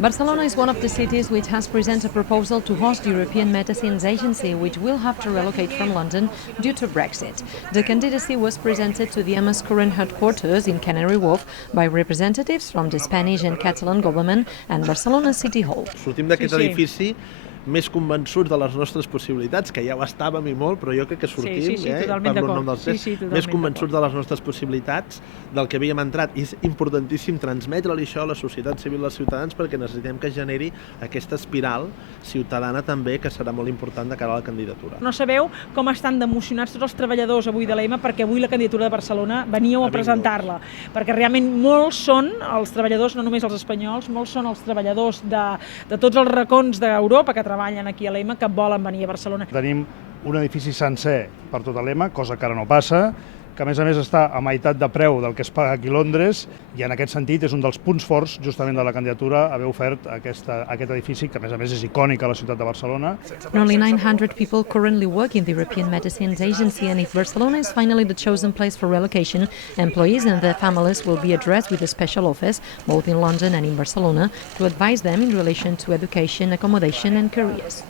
Barcelona is one of the cities which has presented a proposal to host the European Medicines Agency, which will have to relocate from London due to Brexit. The candidacy was presented to the EMA's current headquarters in Canary Wharf by representatives from the Spanish and Catalan government and Barcelona City Hall. Sortim d'aquest edifici més convençuts de les nostres possibilitats, que ja ho estàvem i molt, però jo crec que sortim, parlo en nom dels tres, més convençuts de les nostres possibilitats del que havíem entrat. I és importantíssim transmetre-li això a la societat civil dels ciutadans perquè necessitem que es generi aquesta espiral ciutadana també, que serà molt important de cara a la candidatura. No sabeu com estan d'emocionats tots els treballadors avui de l'EMA perquè avui la candidatura de Barcelona veníeu a presentar-la, perquè realment molts són els treballadors, no només els espanyols, molts són els treballadors de tots els racons d'Europa que treballen aquí a l'EMA que volen venir a Barcelona. Tenim un edifici sencer per tota l'EMA, cosa que ara no passa, que a més està a meitat de preu del que es paga aquí a Londres, i en aquest sentit és un dels punts forts justament de la candidatura haver ofert aquest edifici que a més és icònic a la ciutat de Barcelona. Only 900 people currently work in the European Medicines Agency, and if Barcelona is finally the chosen place for relocation, employees and their families will be addressed with a special office, both in London and in Barcelona, to advise them in relation to education, accommodation and careers.